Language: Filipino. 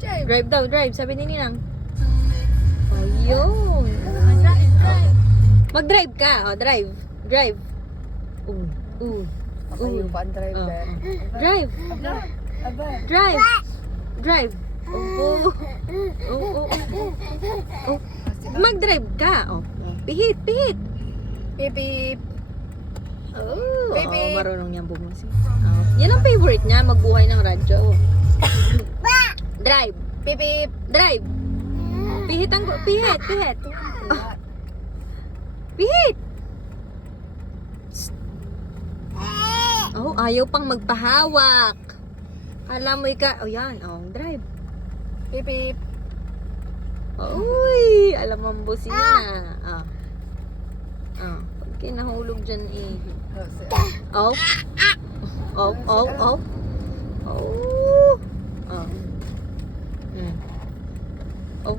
Drive. Drive daw, drive. Sabi ni Ninang. Ayun. Drive. Mag-drive ka. O, drive. Drive. Ooh. Kayo pa ang driver. Drive. Aba. Drive. Drive. Oh. Mag-drive ka. Oh. Pihit. Pip, pip. Oh. Baby. Marunong niyang bumusik. Oh. Yan ang favorite niya, magbuhay ng radyo. Drive. Pip, pip. Drive. Pihit. Pihit. Oh, ayaw pang magpahawak. Kala mo oh yan, oh, drive. Pip, pip. Uy, alam mo ang busina. Ah. Pag kinahulog dyan eh. Oh. Oh. Oh. Oh. Mm. Oh.